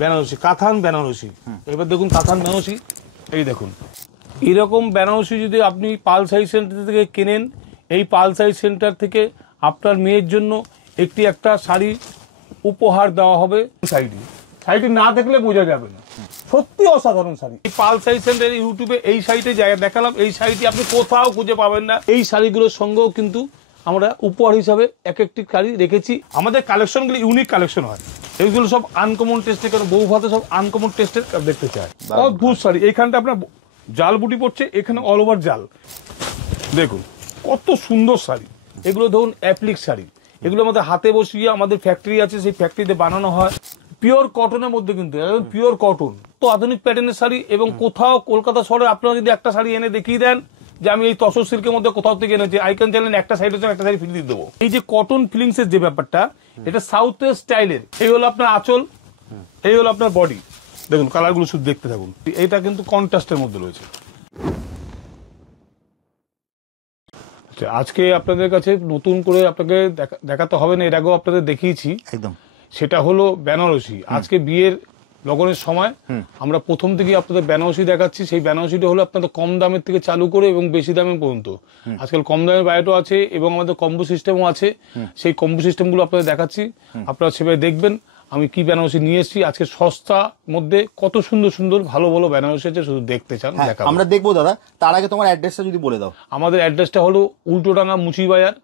বেনারসি, কাতান বেনারসি। এবার দেখুন কাতান বেনারসি, এই দেখুন এরকম বেনারসি যদি আপনি পাল সাইজ সেন্টার থেকে কেনেন, এই পাল সাইজ সেন্টার থেকে আপনার মেয়ের জন্য একটা শাড়ি উপহার দেওয়া হবে। শাড়িটি না দেখলে বোঝা যাবে না, সত্যি অসাধারণ শাড়ি। এই পাল সাইজ সেন্টার ইউটিউবে এই শাড়িতে দেখালাম, এই শাড়িটি আপনি কোথাও খুঁজে পাবেন না। এই শাড়িগুলোর সঙ্গেও কিন্তু আমরা উপহার হিসাবে একটি শাড়ি রেখেছি। আমাদের কালেকশনগুলো ইউনিক কালেকশন হয়, এইগুলো সব আনকমন টেস্টের, কারণ বউ ভাতে সব আনকমন টেস্টের দেখতে চায়। অদ্ভুত শাড়ি, এইখানটা আপনার জাল বুটি পড়ছে, এখানে অল ওভার জাল। দেখুন কত সুন্দর শাড়ি, এগুলো ধরুন অ্যাপ্লিক শাড়ি, এগুলো আমাদের হাতে বসিয়ে আমাদের ফ্যাক্টরি আছে, সেই ফ্যাক্টরিতে বানানো হয় পিওর কটনের মধ্যে, কিন্তু পিওর কটন। তো আধুনিক প্যাটার্নের শাড়ি, এবং কোথাও কলকাতা শহরে আপনারা যদি একটা শাড়ি এনে দেখিয়ে দেন যে আমি এই তসর সিল্কের মধ্যে কোথাও থেকে এনেছি, আইকন চ্যানেল একটা সাইড হচ্ছে একটা শাড়ি ফ্রি দিয়ে দেবো। এই যে কটন ফিলিংস এর যে ব্যাপারটা, এটা সাউথ ওয়েস্ট স্টাইলের। এই হলো আপনার আঁচল, এই হলো আপনার বডি। দেখুন কালারগুলো শুধু দেখতে থাকুন, এটা কিন্তু কন্ট্রাস্টের মধ্যে রয়েছে। আজকে আপনাদের কাছে নতুন করে আপনাকে দেখাতে হবে না, এর আগেও আপনাদের দেখিয়েছি একদম, সেটা হলো বেনারসি। আজকে বিয়ের লগনের সময় আমরা প্রথম থেকে আপনাদের বেনারসি দেখাচ্ছি। সেই বেনারসিটা হলো আপনাদের কম দামের থেকে চালু করে এবং বেশি দামের পর্যন্ত। আজকাল কম দামের বায়োটো আছে এবং আমাদের কম্বো সিস্টেমও আছে, সেই কম্বো সিস্টেমগুলো আপনাদের দেখাচ্ছি, আপনারা সেভাবে দেখবেন আমি কি বেনারসি নিয়ে এসেছি। আজকে সস্তা মধ্যে কত সুন্দর সুন্দর ভালো ভালো বেনারসি আছে, শুধু দেখতে চান আমরা দেখবো দাদা। তার আগে তোমার অ্যাড্রেসটা যদি বলে দাও। আমাদের অ্যাড্রেসটা হলো উল্টোডাঙ্গা মুচিবাজার,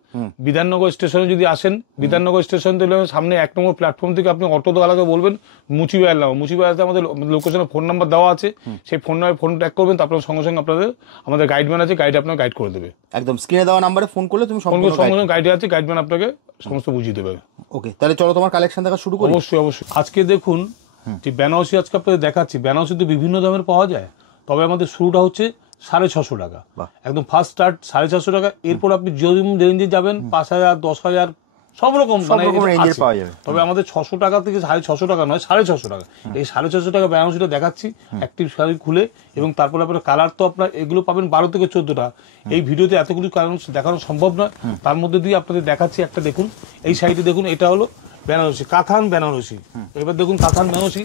বিধাননগর স্টেশনে যদি আসেন, বিধাননগর স্টেশন থেকে সামনে 1 নম্বর প্ল্যাটফর্ম থেকে আপনি অটোওয়ালাকে বলবেন মুচিবাজার নাম। মুচিবাজারতে আমাদের লোকেশনে ফোন নাম্বার দেওয়া আছে, সেই ফোন নাম্বারে ফোন ট্র্যাক করবেন, তারপর সঙ্গে সঙ্গে আপনাদের আমাদের গাইডম্যান আছে, গাইড আপনাকে গাইড করে দেবে। একদম স্ক্রিনে দেওয়া নাম্বারে ফোন করলে তুমি সঙ্গে সঙ্গে গাইড আছে, গাইডম্যান আপনাকে সমস্ত বুঝিয়ে দেবে। ওকে, তাহলে চলো তোমার কালেকশন দেখা শুরু করি। অবশ্যই অবশ্যই। আজকে দেখুন যে বেনারসি আজকে আপনাদের দেখাচ্ছি, বেনারসি তো বিভিন্ন দামের পাওয়া যায়, তবে আমাদের শুরুটা হচ্ছে 650 টাকা, একদম ফার্স্ট স্টার্ট 650 টাকা। এরপর আপনি যদি রেঞ্জে যাবেন 5000, 10,000 সব রকম রেঞ্জের পাওয়া যাবে। তবে আমাদের 600 টাকা থেকে 650 টাকা নয়, 650 টাকা। এই 650 টাকা বেনারসিটা দেখাচ্ছি অ্যাক্টিভ শাড়ি খুলে, এবং তারপরে আপনার কালার তো আপনার এগুলো পাবেন 12 থেকে 14টা। এই ভিডিওতে এতগুলো কালার দেখানো সম্ভব নয়, তার মধ্যে দিয়ে আপনাদের দেখাচ্ছি একটা। দেখুন এই শাড়িটি দেখুন, এটা হলো বেনারসি, কাতান বেনারসি। এবার দেখুন কাতান বেনারসি,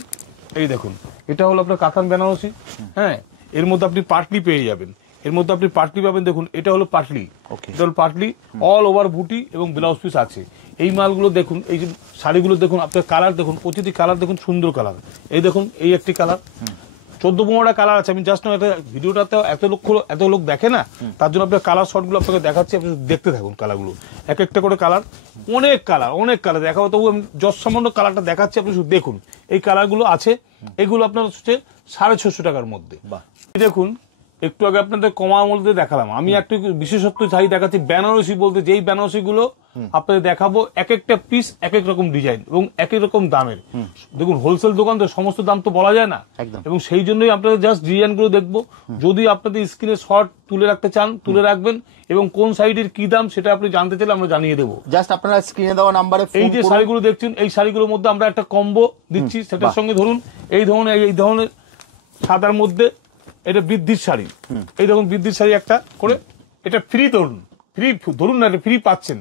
এই দেখুন এটা হলো আপনার কাতান বেনারসি। হ্যাঁ, এর মধ্যে আপনি পাটলি পেয়ে যাবেন, এর মধ্যে আপনি পাটলি পাবেন। দেখুন এটা হলো পাটলি, এটা হলো পাটলি, অল ওভার বুটি এবং ব্লাউজ পিস আছে। এই মালগুলো দেখুন, এই যে শাড়িগুলো দেখুন, আপনার কালার দেখুন, প্রতিটি কালার দেখুন সুন্দর কালার। এই দেখুন এই একটি কালার, 14-15টা কালার আছে। আমি জাস্ট ভিডিওটাতে এত লোক দেখে না, তার জন্য আপনার কালার শর্টগুলো আপনাকে দেখাচ্ছি, আপনি দেখতে থাকুন কালারগুলো, এক একটা করে কালার, অনেক কালার দেখাবো, তবু আমি যৎসামান্য কালারটা দেখাচ্ছি, আপনি শুধু দেখুন। এই কালারগুলো আছে, এগুলো আপনার হচ্ছে 650 টাকার মধ্যে। দেখুন একটু আগে আপনাদের কমার মধ্যে দেখালাম, আমি একটু বিশেষত্ব চাই দেখাচ্ছি বেনারসি বলতে, যেই বেনারসি গুলো আপনাদের দেখাবো এক একটা পিস এক এক রকম ডিজাইন এবং এক এক রকম দামের। দেখুন হোলসেল দোকান তো সমস্ত দাম তো বলা যায় না, এবং সেই জন্যই আপনাদের জাস্ট ডিজাইন গুলো দেখবো। যদি আপনাদের স্ক্রিনে শর্ট তুলে রাখতে চান তুলে রাখবেন, এবং কোন সাইডের কি দাম সেটা আপনি জানতে চাইলে আমরা জানিয়ে দেবো। জাস্ট আপনারা স্ক্রিনে দেওয়া নাম্বারে এই যে শাড়িগুলো দেখছেন, এই শাড়িগুলোর মধ্যে আমরা একটা কম্বো দিচ্ছি, সেটার সঙ্গে ধরুন এই ধরনের সাদার মধ্যে এটা বৃদ্ধির শাড়ি, এই দেখুন বৃদ্ধির শাড়ি একটা করে, এটা ফ্রি ধরুন না, এটা ফ্রি পাচ্ছেন।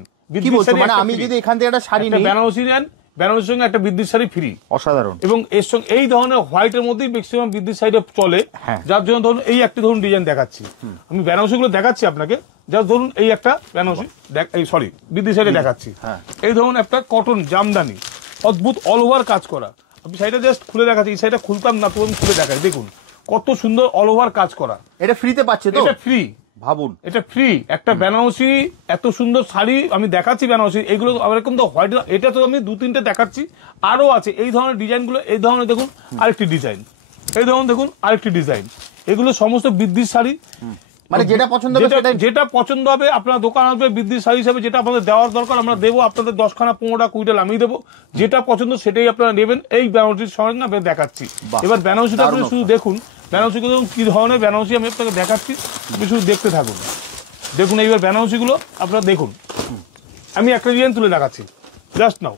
মানে আমি যদি এখান থেকে একটা শাড়ি নিই, বেনারসি নেন, বেনারসির সঙ্গে একটা বৃদ্ধির শাড়ি ফ্রি, অসাধারণ। এবং এর সঙ্গে এই ধরনের হোয়াইটের মধ্যেই ম্যাক্সিমাম বৃদ্ধির শাড়িটা চলে, যার জন্য ধরুন এই একটা ধরুন ডিজাইন দেখাচ্ছি, আমি বেনারসি গুলো দেখাচ্ছি আপনাকে, যা ধরুন এই একটা বেনারসি বৃদ্ধির শাড়ি দেখাচ্ছি। এই ধরুন একটা কটন জামদানি, অদ্ভুত অল ওভার কাজ করা, আমি শাড়িটা জাস্ট খুলে দেখাচ্ছি, এই শাড়িটা খুলতাম না, তো আমি খুলে দেখাই। দেখুন কত সুন্দর অল ওভার কাজ করা, এটা ফ্রিতে পাচ্ছে তো? এটা ফ্রি, ভাবুন এটা ফ্রি একটা বেনারসি, এত সুন্দর শাড়ি আমি দেখাচ্ছি বেনারসি। এগুলো এরকম তো হোয়াইট, এটা তো আমি 2-3টে দেখাচ্ছি, আরো আছে এই ধরনের ডিজাইন গুলো। এই ধরনের দেখুন আরেকটি ডিজাইন, এই ধরুন দেখুন আরেকটি ডিজাইন, এগুলো সমস্ত বৃদ্ধির শাড়ি। মানে যেটা পছন্দ হবে আপনার দোকান আসবে, বৃদ্ধির শাড়ি হিসাবে যেটা আপনাদের দেওয়ার দরকার আমরা দেবো, আপনাদের 10খানা 15টা 20টা নামিয়ে দেবো, যেটা পছন্দ সেটাই আপনারা নেবেন। এই বেনারসির সঙ্গে আমি দেখাচ্ছি। এবার বেনারসিটা আপনি শুধু দেখুন, বেনারসি গুলো কি ধরনের বেনারসি আমি আপনাকে দেখাচ্ছি, আপনি শুধু দেখতে থাকুন। দেখুন এইবার বেনারসি গুলো আপনারা দেখুন, আমি একটা ডিজাইন তুলে দেখাচ্ছি, জাস্ট নাও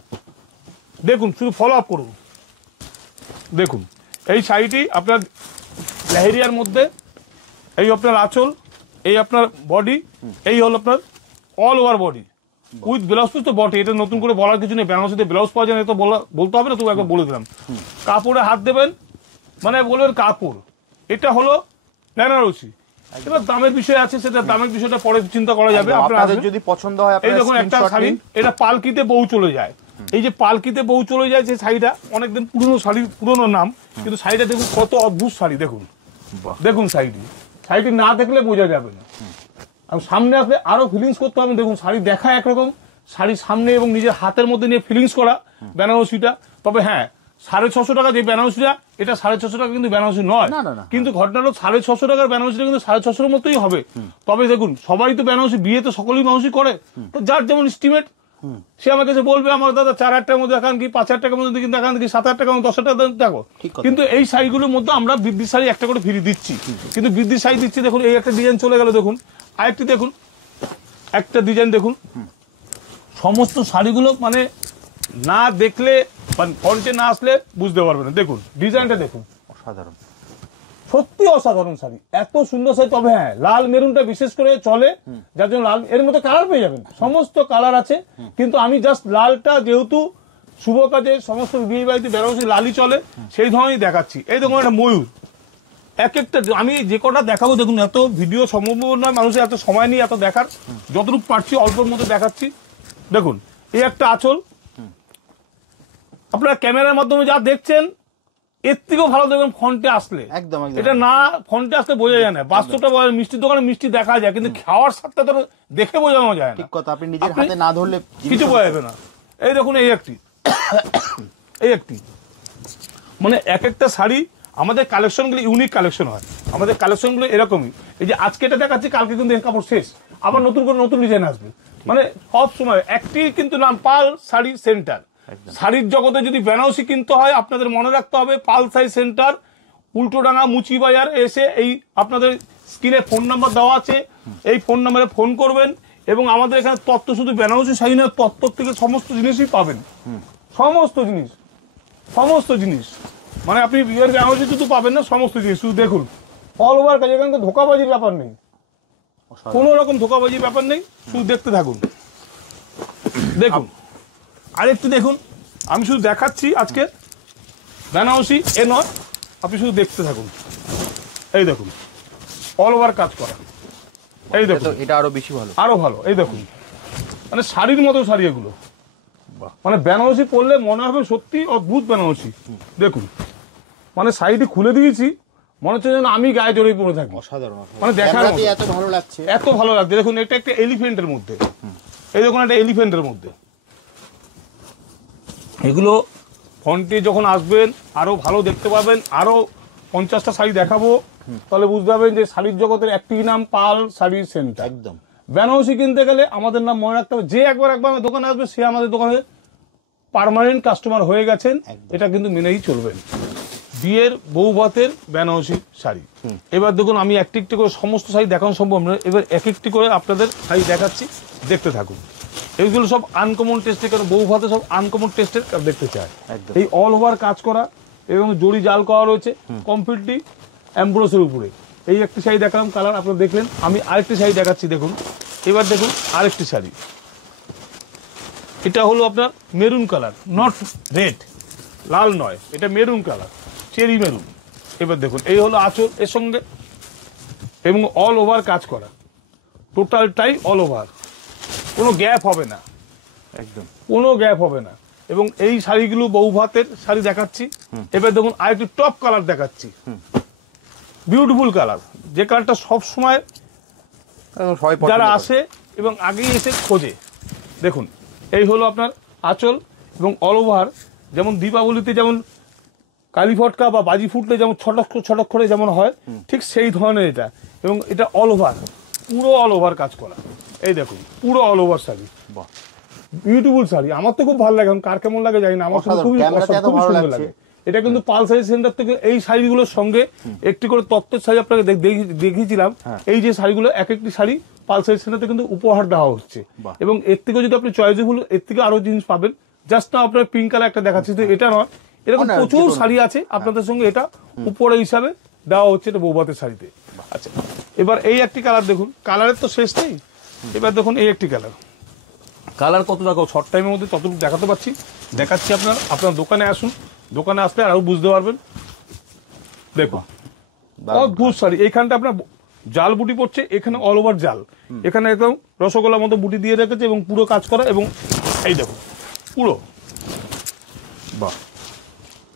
দেখুন, শুধু ফলো আপ করুন। দেখুন এই শাড়িটি আপনার লেহেরিয়ার মধ্যে, এই আপনার আঁচল, এই আপনার বডি, এই হল আপনার all over body, with blouse piece তো বটে, এটা নতুন করে বলার কিছু নেই, বেনারসিতে ব্লাউজ পাওয়া যায় না তো বলতে হবে না, তবু একবার বলে দিলাম। কাপড়ে হাত দেবেন, মানে বলবেন কাপড়, এটা হলো বেনারসি। এবার দামের বিষয় আছে, সেটা দামের বিষয়টা পরে চিন্তা করা যাবে। আপনাদের যদি পছন্দ হয়, এই দেখুন একটা শাড়ি, এটা পালকিতে বউ চলে যায়। এই যে পালকিতে বউ চলে যায়, যে শাড়িটা অনেকদিন পুরনো শাড়ি, পুরনো নাম, কিন্তু শাড়িটা দেখুন কত অদ্ভুত শাড়ি। দেখুন দেখুন শাড়িটি না দেখলে বোঝা যাবে না, সামনে আসলে আরো ফিলিংস করতে হবে। দেখুন শাড়ি দেখা একরকম, শাড়ির সামনে এবং নিজের হাতের মধ্যে নিয়ে ফিলিংস করা বেনারসিটা। তবে হ্যাঁ, 650 টাকা যে বেনারসিটা, এটা 650 টাকা কিন্তু বেনারসি নয়। কিন্তু ঘটনা হলো 650 টাকার বেনারসিটা কিন্তু 650 মতোই হবে। তবে দেখুন সবাই তো বেনারসি, বিয়ে তো সকলেই বেনারসি করে, তো যার যেমন এস্টিমেট সে আমার কাছে বলবে, আমার দাদা 4,000 টাকার মধ্যে দেখান, কি 5,000 টাকার মধ্যে দেখান, কি 7,000 টাকার মধ্যে 10,000 টাকা দেখো। কিন্তু এই শাড়িগুলোর মধ্যে আমরা বৃদ্ধির শাড়ি একটা করে ফ্রি দিচ্ছি, কিন্তু বৃদ্ধির শাড়ি দিচ্ছি। দেখুন এই একটা ডিজাইন চলে গেল, দেখুন আরেকটি দেখুন, একটা ডিজাইন দেখুন। সমস্ত শাড়িগুলো মানে না দেখলে, ফ্রন্টে না আসলে বুঝতে পারবে না। দেখুন ডিজাইনটা দেখুন, অসাধারণ, সত্যি অসাধারণ শাড়ি, এত সুন্দর শাড়ি। তবে হ্যাঁ, লাল মেরুনটা বিশেষ করে চলে, যার জন্য লাল, এর মধ্যে কালার পেয়ে যাবেন, সমস্ত কালার আছে। কিন্তু আমি জাস্ট লালটা, যেহেতু শুভ কাজে সমস্ত বিয়ে বাড়িতে বেনারসি লালই চলে, সেই ধরনেরই দেখাচ্ছি। এই দেখুন একটা ময়ূর, এক একটা আমি যে কটা দেখাবো, দেখুন এত ভিডিও সম্ভব নয়, মানুষের এত সময় নেই এত দেখার, যতটুকু পারছি অল্পের মধ্যে দেখাচ্ছি। দেখুন এই একটা আঁচল, আপনারা ক্যামেরার মাধ্যমে যা দেখছেন এর থেকেও ভালো দেখবেন ফ্রন্টে আসলে। একদম এটা না ফ্রন্টে আসলে বোঝা যায় না। বাস্তবটা মিষ্টির দোকানে মিষ্টি দেখা যায়, কিন্তু খাওয়ার স্বাদটা তো দেখে বোঝানো যায় না। ঠিক কথা, আপনি নিজের হাতে না ধরলে কিছু বোঝা যাবে না। এই দেখুন এই একটি মানে এক একটা শাড়ি, আমাদের কালেকশনগুলো ইউনিক কালেকশন হয়, আমাদের কালেকশনগুলো এরকমই। এই যে আজকে এটা দেখাচ্ছি, কালকে কিন্তু এই কাপড় শেষ, আবার নতুন করে নতুন ডিজাইন আসবে। মানে সব সময় একটি কিন্তু নাম পাল শাড়ি সেন্টার। শাড়ির জগতে যদি বেনারসি কিনতে হয়, আপনাদের মনে রাখতে হবে পাল শাড়ি সেন্টার, উল্টোডাঙ্গা মুচি বাজার এসে এই আপনাদের স্ক্রিনে ফোন নাম্বার দেওয়া আছে, এই ফোন নাম্বারে ফোন করবেন। এবং আমাদের এখানে তত্ত্ব শুধু বেনারসি শাড়ি না, তত্ত্ব থেকে সমস্ত জিনিসই পাবেন, সমস্ত জিনিস মানে আপনি বিয়ের বেনারসি শুধু পাবেন না, সমস্ত জিনিস। শুধু দেখুন অল ওভার কাজ, এখানে ধোকাবাজির ব্যাপার নেই, কোন রকম ধোকাবাজির ব্যাপার নেই, শুধু দেখতে থাকুন। দেখুন আরেকটু দেখুন, আমি শুধু দেখাচ্ছি আজকে বেনারসি এ নয়, আপনি শুধু দেখতে থাকুন। এই দেখুন অল ওভার কাজ করা, এই দেখুন এটা আরো বেশি ভালো, আরো ভালো। এই দেখুন মানে শাড়ির মতো শাড়ি এগুলো, মানে বেনারসি পরলে মনে হবে সত্যি অদ্ভুত বেনারসি। দেখুন মানে শাড়িটি খুলে দিয়েছি, মনে হচ্ছে যেন আমি গায়ে জড়িয়ে পড়ে থাকি। অসাধারণ, মানে দেখার এত ভালো লাগছে, এত ভালো লাগছে। দেখুন এটা একটা এলিফ্যান্টের মধ্যে, এই দেখুন একটা এলিফ্যান্টের মধ্যে। এগুলো ফ্রন্টে যখন আসবেন আরো ভালো দেখতে পাবেন। আরো 50টা শাড়ি দেখাবো, তাহলে বুঝতে পারবেন যে শাড়ির জগতের একটি নাম পাল শাড়ি সেন্টার। একদম বেনারসি কিনতে গেলে আমাদের নাম মনে রাখতে হবে, যে একবার দোকানে আসবে সে আমাদের দোকানে পার্মানেন্ট কাস্টমার হয়ে গেছেন, এটা কিন্তু মেনেই চলবেন। বিয়ের বউ ভাতের বেনারসি শাড়ি। এবার দেখুন আমি একটি একটি করে সমস্ত শাড়ি দেখানো সম্ভব নয়, এবার এক একটি করে আপনাদের শাড়ি দেখাচ্ছি, দেখতে থাকুন। এইগুলো সব আনকমন টেস্টের, কারণ বউ ভাতে সব আনকমন টেস্টের দেখতে চায়। এই অল ওভার কাজ করা এবং জড়ি জাল করা রয়েছে কমপ্লিটলি এমব্রোসের উপরে। এই একটি শাড়ি দেখালাম, কালার আপনারা দেখলেন। আমি আরেকটি শাড়ি দেখাচ্ছি, দেখুন এবার দেখুন আরেকটি শাড়ি, এটা হলো আপনার মেরুন কালার, নট রেড, লাল নয়, এটা মেরুন কালার, চেরি মেরুন। এবার দেখুন এই হলো আঁচল এর সঙ্গে, এবং অল ওভার কাজ করা, টোটালটাই অল ওভার, কোনো গ্যাপ হবে না, একদম কোনো গ্যাপ হবে না। এবং এই শাড়িগুলো বউ ভাতের শাড়ি দেখাচ্ছি। এবার দেখুন আরেকটি টপ কালার দেখাচ্ছি, বিউটিফুল কালার, যে কালারটা সবসময় যারা আসে এবং আগেই এসে খোঁজে। দেখুন এই হলো আপনার আঁচল এবং অল ওভার, যেমন দীপাবলিতে যেমন কালী ফটকা বা বাজি ফুটলে যেমন ছটক ছটক করে যেমন হয়, ঠিক সেই ধরনের এটা। এবং এটা অল ওভার, পুরো অল ওভার কাজ করা। এই দেখুন পুরো all over sari, beautiful sari. আমার তো খুব ভালো লাগে, কার কেমন লাগে জানি না, আমার খুবই সুন্দর লাগে। এটা কিন্তু পাল শাড়ি সেন্টার থেকে এই শাড়িগুলোর সঙ্গে একটি করে তত্ত্বের শাড়ি আপনাকে দেখিয়েছিলাম। এই যে শাড়িগুলো এক একটি শাড়ি পাল শাড়ি সেন্টার থেকে কিন্তু উপহার দেওয়া হচ্ছে। এবং এর থেকে যদি আপনি চয়েসেবল, এর থেকে আরো জিনিস পাবেন। জাস্ট না আপনার পিঙ্ক কালার একটা দেখাচ্ছি, তো এটা নয়, এরকম প্রচুর শাড়ি আছে আপনাদের সঙ্গে, এটা উপরে হিসাবে দেওয়া হচ্ছে এটা বৌভাতের শাড়িতে। আচ্ছা এবার এই একটি কালার দেখুন, কালারের তো শেষ নেই। এবার দেখুন এই একটি কালার, কালার কত টাকা শর্ট টাইমের মধ্যে ততটুকু দেখাতে পারছি, দেখাচ্ছি আপনার দোকানে আসুন, দোকানে আসলে আরো বুঝতে পারবেন। দেখুন অদ্ভুত শাড়ি, এইখানটা আপনার জাল বুটি পড়ছে, এখানে অল ওভার জাল, এখানে একদম রসগোল্লার মতো বুটি দিয়ে রেখেছে এবং পুরো কাজ করা, এবং এই দেখুন পুরো বাহ।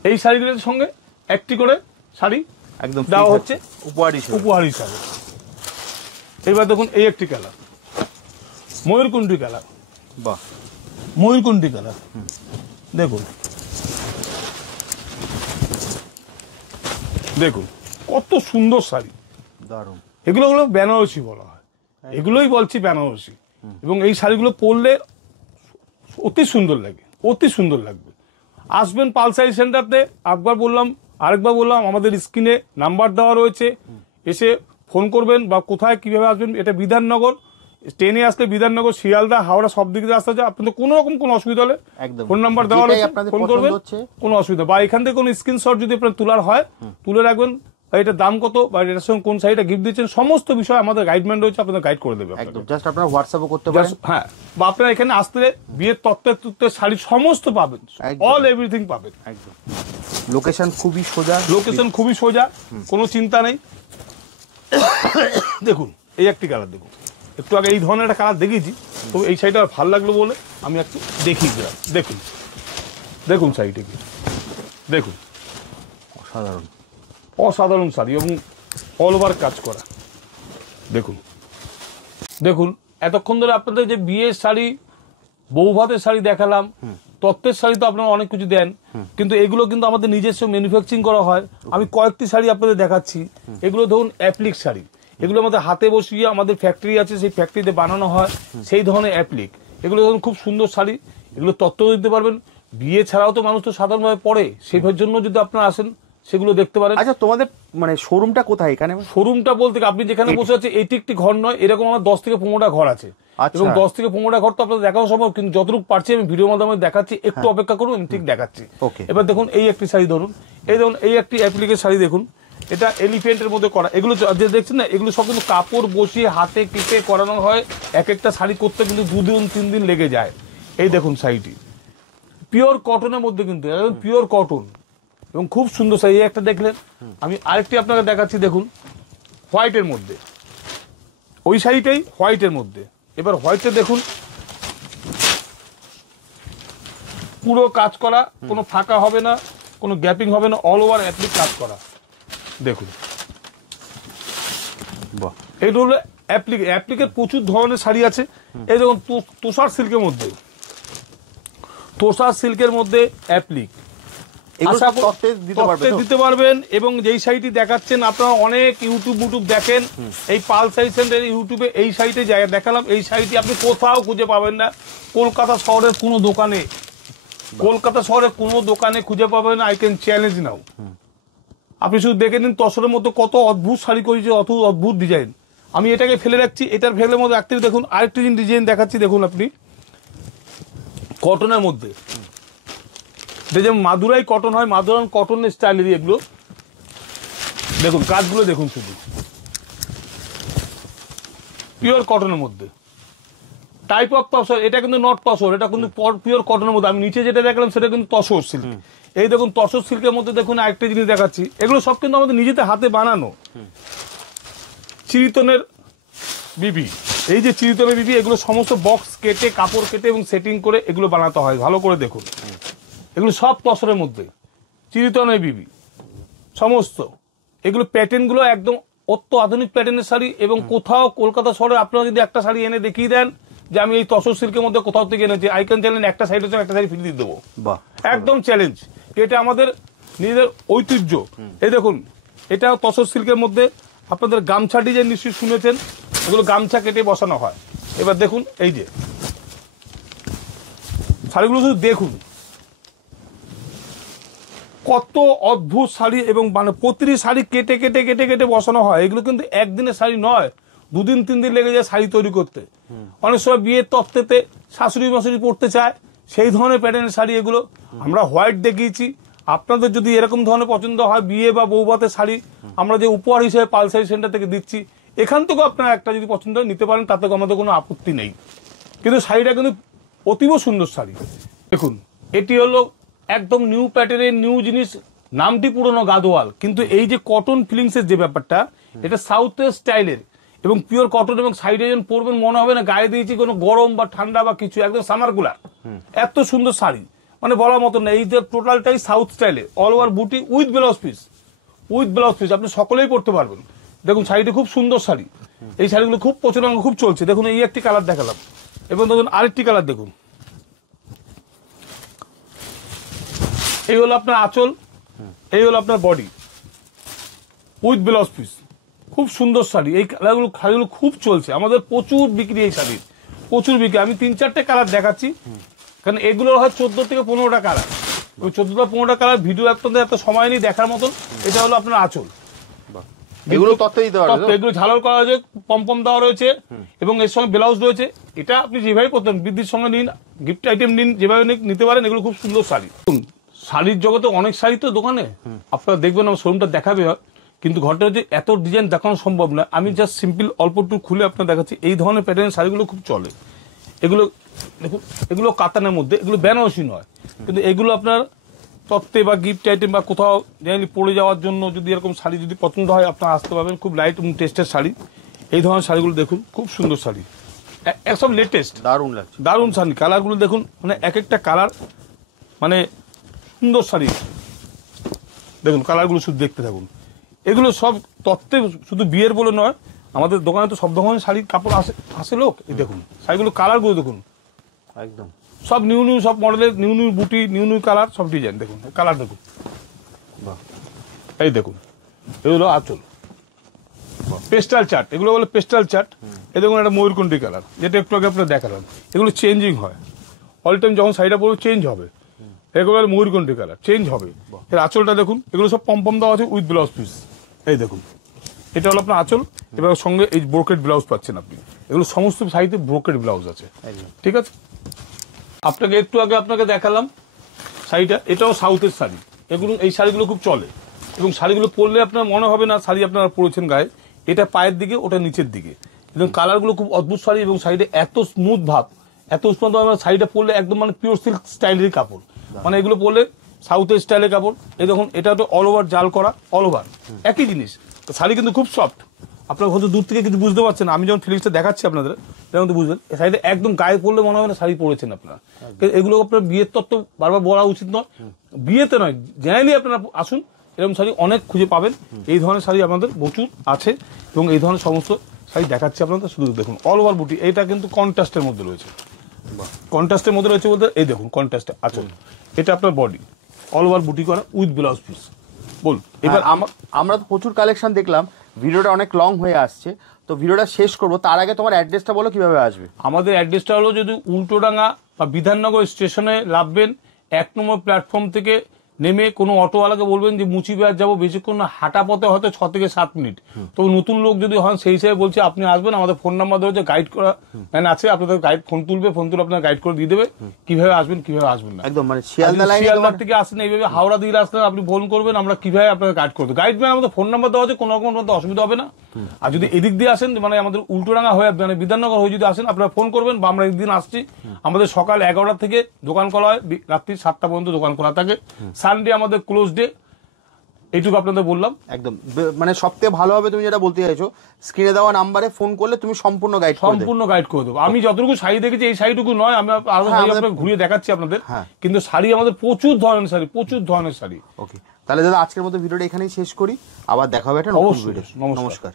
এই শাড়িগুলোর সঙ্গে একটি করে শাড়ি একদম দেওয়া হচ্ছে উপহার হিসাবে। এবার দেখুন এই একটি কালার, ময়ূরকুণ্ডী কালার, বাহ ময়ূরকুণ্ডী কালার, দেখুন দেখুন কত সুন্দর শাড়ি, দারুণ। এগুলো হলো বেনারসি বলা হয়, এগুলোই বলছি বেনারসি। এবং এই শাড়িগুলো পরলে অতি সুন্দর লাগে, অতি সুন্দর লাগবে। আসবেন পালসারি সেন্টারতে, আরেকবার বললাম আমাদের স্ক্রিনে নাম্বার দেওয়া রয়েছে, এসে ফোন করবেন, বা কোথায় কিভাবে আসবেন। এটা বিধাননগর, ট্রেনে আসলে বিধাননগর, শিয়ালদা, হাওড়া সব দিকে রাস্তা যায়, আপনাদের কোনো রকম কোনো অসুবিধা হলে ফোন নাম্বার দেওয়া রয়েছে, ফোন করবেন, কোনো অসুবিধা। বা এখান থেকে কোনো স্ক্রিনশট যদি আপনার তোলার হয় তুলে রাখবেন, এটার দাম কত বা এটার সঙ্গে কোন শাড়িটা গিফট দিচ্ছেন, সমস্ত বিষয় আমাদের গাইডম্যান রয়েছে, আপনাদের গাইড করে দেবে। একদম জাস্ট আপনারা হোয়াটসঅ্যাপও করতে পারেন। হ্যাঁ, বা আপনারা এখানে আসলে বিয়ের তত্ত্বের শাড়ি সমস্ত পাবেন, অল এভরিথিং পাবেন। একদম লোকেশন খুবই সোজা, কোনো চিন্তা নেই। দেখুন এই একটি কালার, দেখুন একটু আগে এই ধরনের একটা কালার দেখিয়েছি, তো এই শাড়িটা ভালো লাগলো বলে আমি একটু দেখিয়ে দিলাম। দেখুন দেখুন শাড়িটিকে, দেখুন অসাধারণ শাড়ি এবং অল ওভার কাজ করা। দেখুন দেখুন এতক্ষণ ধরে আপনাদের যে বিয়ের শাড়ি, বৌভাতের শাড়ি দেখালাম, তত্ত্বের শাড়ি তো আপনারা অনেক কিছু দেন, কিন্তু এগুলো কিন্তু আমাদের নিজস্ব ম্যানুফ্যাকচারিং করা হয়। আমি কয়েকটি শাড়ি আপনাদের দেখাচ্ছি। এগুলো ধরুন অ্যাপ্লিক শাড়ি, এগুলো আমাদের হাতে বসিয়ে আমাদের ফ্যাক্টরি আছে, সেই ফ্যাক্টরিতে বানানো হয় সেই ধরনের অ্যাপ্লিক। এগুলো ধরুন খুব সুন্দর শাড়ি, এগুলো তত্ত্ব দিতে পারবেন। বিয়ে ছাড়াও তো মানুষ তো সাধারণভাবে পড়ে, সেই জন্য যদি আপনারা আসেন সেগুলো দেখতে পারেন। আচ্ছা তোমাদের মানে শোরুমটা কোথায়? এখানে শোরুমটা বলতে আপনি যেখানে বসে আছে এটি একটি ঘর নয়, এরকম আমার 10 থেকে 15টা ঘর আছে, এবং 10 থেকে 15টা ঘর তো আপনাদের দেখাও সম্ভব, কিন্তু যতটুকু পারছি আমি ভিডিওর মাধ্যমে দেখাচ্ছি, একটু অপেক্ষা করুন, আমি ঠিক দেখাচ্ছি। এবার দেখুন এই একটি শাড়ি ধরুন, এই দেখুন এই একটি অ্যাপ্লিকের শাড়ি দেখুন, এটা এলিফেন্টের মধ্যে করা। এগুলো যে দেখছেন না, এগুলো সব কিন্তু কাপড় বসিয়ে হাতে কেটে করানো হয়। এক একটা শাড়ি করতে কিন্তু 2 দিন 3 দিন লেগে যায়। এই দেখুন শাড়িটি পিওর কটনের মধ্যে, কিন্তু একদম পিওর কটন এবং খুব সুন্দর শাড়ি। একটা দেখলেন, আমি আরেকটি আপনাকে দেখাচ্ছি, দেখুন হোয়াইটের মধ্যে, ওই শাড়িটাই হোয়াইটের মধ্যে। এবার হোয়াইটে দেখুন পুরো কাজ করা, কোনো ফাঁকা হবে না, কোনো গ্যাপিং হবে না, অল ওভার অ্যাপ্লিক কাজ করা। দেখুন এইটা হলো অ্যাপ্লিকের প্রচুর ধরনের শাড়ি আছে। এই দেখুন তুষার সিল্কের মধ্যে অ্যাপ্লিক দিতে পারবেন। এবং যেই শাড়িটি দেখাচ্ছেন আপনারা অনেক ইউটিউব দেখেন, এই পালসারি সেন্টার ইউটিউবে এই শাড়িটি দেখালাম, এই শাড়িটি আপনি কোথাও খুঁজে পাবেন না। কলকাতা শহরের কোনো দোকানে খুঁজে পাবেন না। আই ক্যান চ্যালেঞ্জ নাও। আপনি শুধু দেখে নিন তসরের মধ্যে কত অদ্ভুত শাড়ি করেছে, অদ্ভুত ডিজাইন। আমি এটাকে ফেলে রাখছি, এটার ফেলের মধ্যে রাখতে দেখুন আরেকটি ডিজাইন দেখাচ্ছি। দেখুন আপনি কটনের মধ্যে, যে মাদুরাই কটন হয়, মাদুরান কটনের স্টাইলেরই এগুলো। দেখুন কাজগুলো দেখুন, শুধু পিওর কটনের মধ্যে টাইপ অফ তসর। এটা কিন্তু নট তসর, এটা কিন্তু পিওর কটনের মধ্যে। আমি নিচে যেটা দেখালাম সেটা কিন্তু তসর সিল্ক। এই দেখুন তসর সিল্কের মধ্যে দেখুন আরেকটা জিনিস দেখাচ্ছি, এগুলো সব কিন্তু আমাদের নিজেদের হাতে বানানো। চিরিতনের বিবি, এই যে চিরিতনের বিবি, এগুলো সমস্ত বক্স কেটে, কাপড় কেটে এবং সেটিং করে এগুলো বানাতে হয়। ভালো করে দেখুন, এগুলো সব তসরের মধ্যে, চিরিতনের বিবি সমস্ত। এগুলো প্যাটার্নগুলো একদম আধুনিক প্যাটার্নের শাড়ি। এবং কোথাও কলকাতা শহরে আপনারা যদি একটা শাড়ি এনে দেখিয়ে দেন যে আমি এই তসর সিল্কের মধ্যে কোথাও থেকে এনেছি, আই ক্যান চ্যালেঞ্জ, একটা শাড়ি হচ্ছে একটা শাড়ি ফ্রি দিয়ে দেবো, একদম চ্যালেঞ্জ। এটা আমাদের নিজেদের ঐতিহ্য। এই দেখুন এটা তসর সিল্কের মধ্যে আপনাদের গামছা ডিজাইন নিশ্চয়ই শুনেছেন, এগুলো গামছা কেটে বসানো হয়। এবার দেখুন এই যে শাড়িগুলো শুধু দেখুন কত অদ্ভুত শাড়ি, এবং মানে প্রতিটি শাড়ি কেটে কেটে কেটে কেটে বসানো হয়। এগুলো কিন্তু একদিনের শাড়ি নয়, 2 দিন 3 দিন লেগে যায় শাড়ি তৈরি করতে। অনেক সময় বিয়ের তত্ত্বেতে শাশুড়ি মাসুড়ি পড়তে চায়, সেই ধরনের প্যাটার্নের শাড়ি এগুলো। আমরা হোয়াইট দেখিয়েছি, আপনাদের যদি এরকম ধরনের পছন্দ হয় বিয়ে বা বৌভাতের শাড়ি, আমরা যে উপহার হিসেবে পালসারি সেন্টার থেকে দিচ্ছি, এখান থেকেও আপনারা একটা যদি পছন্দ হয় নিতে পারেন, তাতে আমাদের কোনো আপত্তি নেই। কিন্তু শাড়িটা কিন্তু অতীব সুন্দর শাড়ি। দেখুন এটি হলো একদম নিউ প্যাটার্নের নিউ জিনিস, নামটি পুরনো গাদোয়াল, কিন্তু এই যে কটন ফিলিংসের যে ব্যাপারটা, এটা সাউথের স্টাইলের এবং পিওর কটন, এবং সাইডে যখন পরবেন মনে হবে না গায়ে দিয়েছি কোনো গরম বা ঠান্ডা বা কিছু, একদম সামার কুলার। এত সুন্দর শাড়ি মানে বলার মতো না। এই যে টোটালটাই সাউথ স্টাইলে, অল ওভার বুটি with blouse piece, with blouse piece, আপনি সকলেই পরতে পারবেন। দেখুন শাড়িটি খুব সুন্দর শাড়ি, এই শাড়িগুলো খুব প্রচলন, খুব চলছে। দেখুন এই একটি কালার দেখালাম, এবং দেখুন আরেকটি কালার দেখুন, এই হলো আপনার আঁচল, এই হলো আপনার বডি উইথ ব্লাউজ পিস, খুব সুন্দর শাড়ি। এই শাড়িগুলো খুব চলছে, আমাদের প্রচুর বিক্রি এই শাড়ির, প্রচুর বিক্রি। আমি 3-4টে কালার দেখাচ্ছি, কারণ এগুলোর হয় 14 থেকে 15টা কালার, ওই 14টা-15টা কালার ভিডিও আপনাদের এত সময় নেই দেখার মতন। এটা হলো আপনার আঁচল, এগুলো তত্ত্বই দেওয়া আছে, এগুলো ঝালর করা হয়েছে, পম দেওয়া রয়েছে, এবং এর সঙ্গে ব্লাউজ রয়েছে। এটা আপনি যেভাবে করতেন, বৃদ্ধির সঙ্গে নিন, গিফট আইটেম নিন, যেভাবে নিতে পারেন, এগুলো খুব সুন্দর শাড়ি। শাড়ির জগতে অনেক শাড়ি তো দোকানে, আপনারা দেখবেন আমার শোরুমটা দেখাবে, কিন্তু ঘরটা হচ্ছে এত ডিজাইন দেখানো সম্ভব না। আমি জাস্ট সিম্পল অল্প একটু খুলে আপনার দেখাচ্ছি। এই ধরনের প্যাটার্নের শাড়িগুলো খুব চলে। এগুলো দেখুন, এগুলো কাতানের মধ্যে, এগুলো বেনারসি নয়, কিন্তু এগুলো আপনার তত্ত্বে বা গিফট আইটেম বা কোথাও জেনারেলি পরে যাওয়ার জন্য যদি এরকম শাড়ি যদি পছন্দ হয়, আপনারা আসতে পারবেন। খুব লাইট এবং টেস্টের শাড়ি, এই ধরনের শাড়িগুলো দেখুন, খুব সুন্দর শাড়ি, একদম লেটেস্ট, দারুণ লাগছে, দারুণ শাড়ি। কালারগুলো দেখুন, মানে এক একটা কালার মানে সুন্দর শাড়ি। দেখুন কালারগুলো শুধু দেখতে থাকুন। এগুলো সব তত্ত্বে, শুধু বিয়ের বলে নয়, আমাদের দোকানে তো সব ধরনের শাড়ির কাপড় আসে লোক। এই দেখুন শাড়িগুলো, কালারগুলো দেখুন, একদম সব নিউ নিউ, সব মডেলের নিউ নিউ বুটি, নিউ নিউ কালার, সব ডিজাইন দেখুন, কালার দেখুন, এই দেখুন, এগুলো আঁচল, পেস্টাল চার্ট, এগুলো বলে পেস্টাল চার্ট। এই দেখুন একটা ময়ূরকণ্ঠী কালার, যেটা একটু আগে আপনারা দেখালাম। এগুলো চেঞ্জিং হয়, অল টাইম যখন শাড়িটা পরবে চেঞ্জ হবে। এগুলো ময়ূরকণ্ঠী কালার, চেঞ্জ হবে। এর আঁচলটা দেখুন, এগুলো সব পম দেওয়া আছে উইথ ব্লাউজ পিস। এই দেখুন এটা হলো আপনার আঁচল, এবার সঙ্গে এই ব্রোকেড ব্লাউজ পাচ্ছেন আপনি। এগুলো সমস্ত শাড়িতে ব্রোকেড ব্লাউজ আছে, ঠিক আছে। আপনাকে একটু আগে আপনাকে দেখালাম শাড়িটা, এটাও সাউথের শাড়ি। এগুলো, এই শাড়িগুলো খুব চলে, এবং শাড়িগুলো পরলে আপনার মনে হবে না শাড়ি আপনারা পরেছেন গায়ে। এটা পায়ের দিকে, ওটা নিচের দিকে, এবং কালারগুলো খুব অদ্ভুত শাড়ি, এবং শাড়িটা এত স্মুথ ভাব, এত স্মুথ ভাব। শাড়িটা পরলে একদম মানে পিওর সিল্ক স্টাইলের কাপড়, মানে এগুলো পরলে সাউথের স্টাইলের কাপড়। এই দেখুন এটা তো অল ওভার জাল করা, অল ওভার একই জিনিস। শাড়ি কিন্তু খুব সফট, আপনারা হয়তো দূর থেকে কিছু বুঝতে পারছেন, আমি যখন ফিলিংসটা দেখাচ্ছি আপনাদের, যেমন বুঝবেন শাড়িটা একদম গায়ে পরলে মনে হবে না শাড়ি পরেছেন আপনারা। এগুলো আপনার বিয়ের তত্ত্ব বারবার বলা উচিত নয়, বিয়েতে নয়, জেনারেলি আপনারা আসুন, এরকম শাড়ি অনেক খুঁজে পাবেন। এই ধরনের শাড়ি আমাদের প্রচুর আছে, এবং এই ধরনের সমস্ত শাড়ি দেখাচ্ছি আপনাদের। শুধু দেখুন অল ওভার বুটি, এটা কিন্তু কন্ট্রাস্টের মধ্যে রয়েছে, কন্ট্রাস্টের মধ্যে রয়েছে বলতে এই দেখুন কন্ট্রাস্টে আঁচল, এটা আপনার বডি অল ওভার বুটি করা উইথ ব্লাউজ পিস। বল এবার আমরা তো প্রচুর কালেকশন দেখলাম, ভিডিওটা অনেক লং হয়ে আসছে, তো ভিডিওটা শেষ করবো, তার আগে তোমার অ্যাড্রেসটা বলো, কিভাবে আসবে? আমাদের অ্যাড্রেসটা হলো, যদি উল্টোডাঙ্গা বা বিধাননগর স্টেশনে নামবেন, 1 নম্বর প্ল্যাটফর্ম থেকে নেমে কোনো অটোওয়ালাকে বলবেন যে মুচিবিহার যাবো, বেশিক্ষণ না, হাঁটা পথে হয়তো 6 থেকে 7 মিনিট। তো নতুন লোক যদি হন সেই হিসাবে বলছি আপনি আসবেন, আমাদের ফোন নাম্বার দেওয়া হচ্ছে, গাইড করা ম্যান আছে, আপনাদের গাইড ফোন তুলবে, ফোন তুলে আপনার গাইড করে দিয়ে দেবে কিভাবে আসবেন কিভাবে আসবেন না। একদম মানে শিয়ালদা থেকে আসেন, এইভাবে হাওড়া দিয়ে আসলেন, আপনি ফোন করবেন, আমরা কিভাবে আপনাদের গাইড করবো। গাইড ম্যান আমাদের ফোন নাম্বার দেওয়া আছে, কোনো রকম অসুবিধা হবে না। আর যদি এদিক দিয়ে আসেন, মানে আমাদের উল্টোডাঙ্গা হয়ে, মানে বিধাননগর হয়ে যদি আসেন, আপনারা ফোন করবেন, বা আমরা একদিন আসছি। আমাদের সকাল 11টা থেকে দোকান খোলা হয়, রাত্রি 7টা পর্যন্ত দোকান খোলা থাকে। সানডে আমাদের ক্লোজ ডে, এইটুকু আপনাদের বললাম। একদম মানে সবথেকে ভালো হবে, তুমি যেটা বলতে চাইছো, স্ক্রিনে দেওয়া নাম্বারে ফোন করলে তুমি সম্পূর্ণ গাইড করে দেবো। আমি যতটুকু শাড়ি দেখেছি, এই শাড়িটুকু নয়, আমি আরো শাড়ি আপনাকে ঘুরিয়ে দেখাচ্ছি আপনাদের। কিন্তু শাড়ি আমাদের প্রচুর ধরনের শাড়ি, প্রচুর ধরনের শাড়ি। ওকে, তাহলে দাদা আজকের মতো ভিডিওটা এখানেই শেষ করি, আবার দেখা হবে একটা নতুন ভিডিও। নমস্কার।